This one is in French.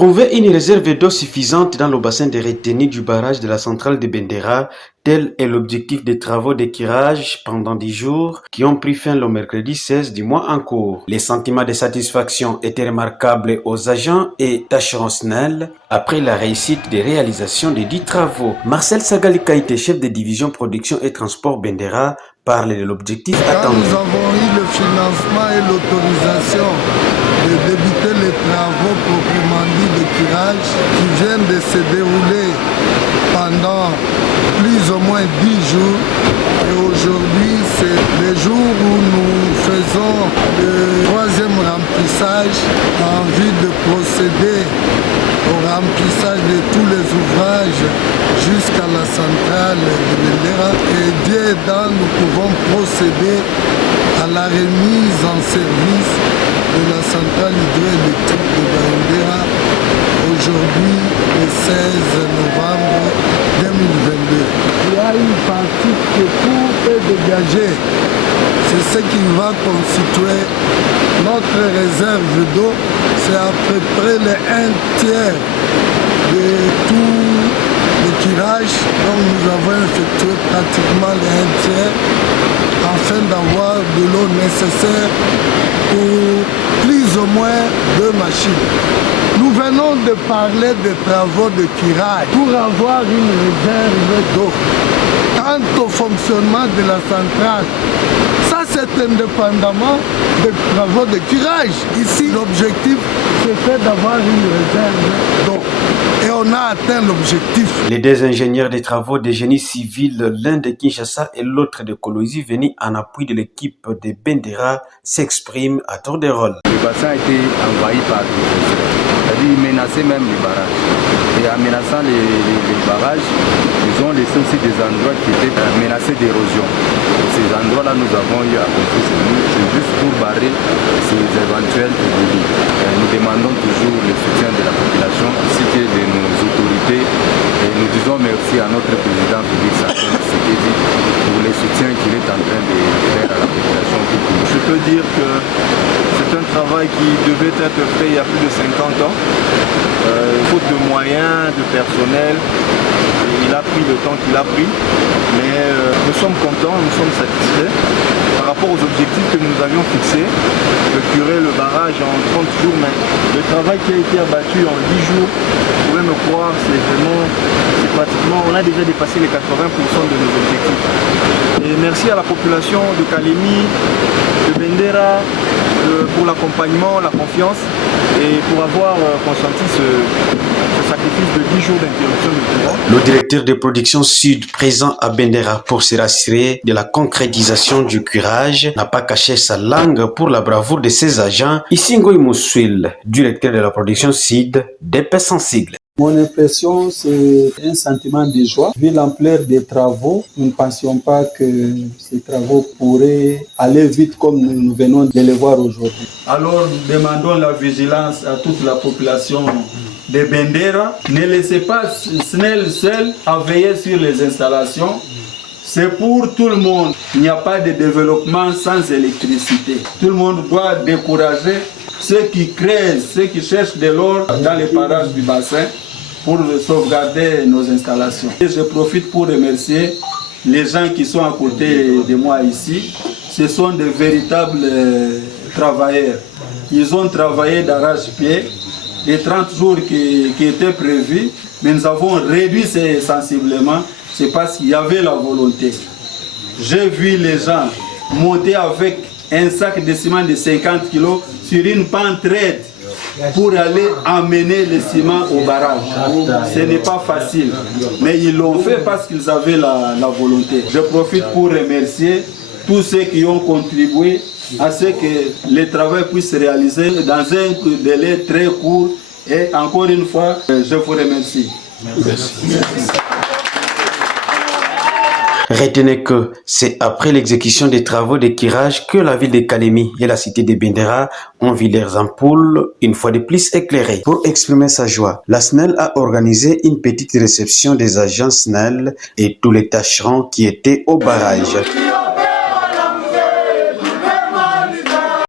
Trouver une réserve d'eau suffisante dans le bassin de retenue du barrage de la centrale de Bendera, tel est l'objectif des travaux de curage pendant 10 jours qui ont pris fin le mercredi 16 du mois en cours. Les sentiments de satisfaction étaient remarquables aux agents et tâcherons SNEL après la réussite des réalisations des 10 travaux. Marcel Sagalikaïté, chef de division production et transport Bendera, parle de l'objectif attendu. Nous avons eu le financement et l'autorisation de débuter les travaux proprement dit de curage qui viennent de se dérouler pendant plus ou moins 10 jours. Et aujourd'hui, c'est le jour où nous faisons le troisième remplissage en vue de procéder au remplissage de tous les ouvrages jusqu'à la centrale de Bendera. Et Dieu aidant, nous pouvons procéder à la remise en service de la centrale hydroélectrique de Bendera aujourd'hui, le 16 novembre 2022. Il y a une partie que tout est dégagé. C'est ce qui va constituer notre réserve d'eau. C'est à peu près le 1/3 de tout le curage. Donc nous avons effectué pratiquement le 1/3 afin d'avoir de l'eau nécessaire pour plus ou moins 2 machines. Nous venons de parler des travaux de curage pour avoir une réserve d'eau. Quant au fonctionnement de la centrale, ça c'est indépendamment des travaux de curage. Ici, l'objectif, c'était d'avoir une réserve d'eau. Et on a atteint l'objectif. Les deux ingénieurs des travaux de génie civil, l'un de Kinshasa et l'autre de Kolwezi, venus en appui de l'équipe de Bendera, s'expriment à tour de rôle. Le bassin a été envahi par des erosions, c'est-à-dire il menaçait même les barrages. Et en menaçant les barrages, ils ont laissé aussi des endroits qui étaient menacés d'érosion. Ces endroits-là, nous avons eu à construire ces murs, c'est juste pour barrer ces éventuels débits. Nous demandons toujours le soutien de la population ainsi que de nos autorités et nous disons merci à notre président Félix Tshisekedi pour les soutiens qu'il est en train de faire à la population. Je peux dire que c'est un travail qui devait être fait il y a plus de 50 ans. Faute de moyens, de personnel, il a pris le temps qu'il a pris, mais nous sommes contents, nous sommes satisfaits par rapport aux objectifs que nous avions fixés, de curer le barrage en 30 jours, mais le travail qui a été abattu en 10 jours, vous pouvez me croire, c'est pratiquement, on a déjà dépassé les 80% de nos objectifs. Et merci à la population de Kalemi, de Bendera, pour l'accompagnement, la confiance et pour avoir consenti ce sacrifice de 10 jours d'interruption de courant. Le directeur de production sud présent à Bendera pour se rassurer de la concrétisation du curage n'a pas caché sa langue pour la bravoure de ses agents. Isingoy Moussuil, directeur de la production sud d'EPE sans sigle. Mon impression, c'est un sentiment de joie. Vu l'ampleur des travaux, nous ne pensions pas que ces travaux pourraient aller vite comme nous venons de les voir aujourd'hui. Alors, nous demandons la vigilance à toute la population de Bendera. Ne laissez pas SNEL seul à veiller sur les installations. C'est pour tout le monde. Il n'y a pas de développement sans électricité. Tout le monde doit décourager ceux qui creusent, ceux qui cherchent de l'or dans les parages du bassin pour sauvegarder nos installations. Et je profite pour remercier les gens qui sont à côté de moi ici. Ce sont de véritables travailleurs. Ils ont travaillé d'arrache-pied. Les 30 jours qui étaient prévus, mais nous avons réduit sensiblement. C'est parce qu'il y avait la volonté. J'ai vu les gens monter avec un sac de ciment de 50 kg sur une pente raide pour aller amener le ciment au barrage. Ce n'est pas facile, mais ils l'ont fait parce qu'ils avaient la volonté. Je profite pour remercier tous ceux qui ont contribué à ce que le travail puisse se réaliser dans un délai très court. Et encore une fois, je vous remercie. Merci. Retenez que c'est après l'exécution des travaux de curage que la ville de Kalemi et la cité de Bendera ont vu leurs ampoules une fois de plus éclairées. Pour exprimer sa joie, la SNEL a organisé une petite réception des agents SNEL et tous les tâcherons qui étaient au barrage.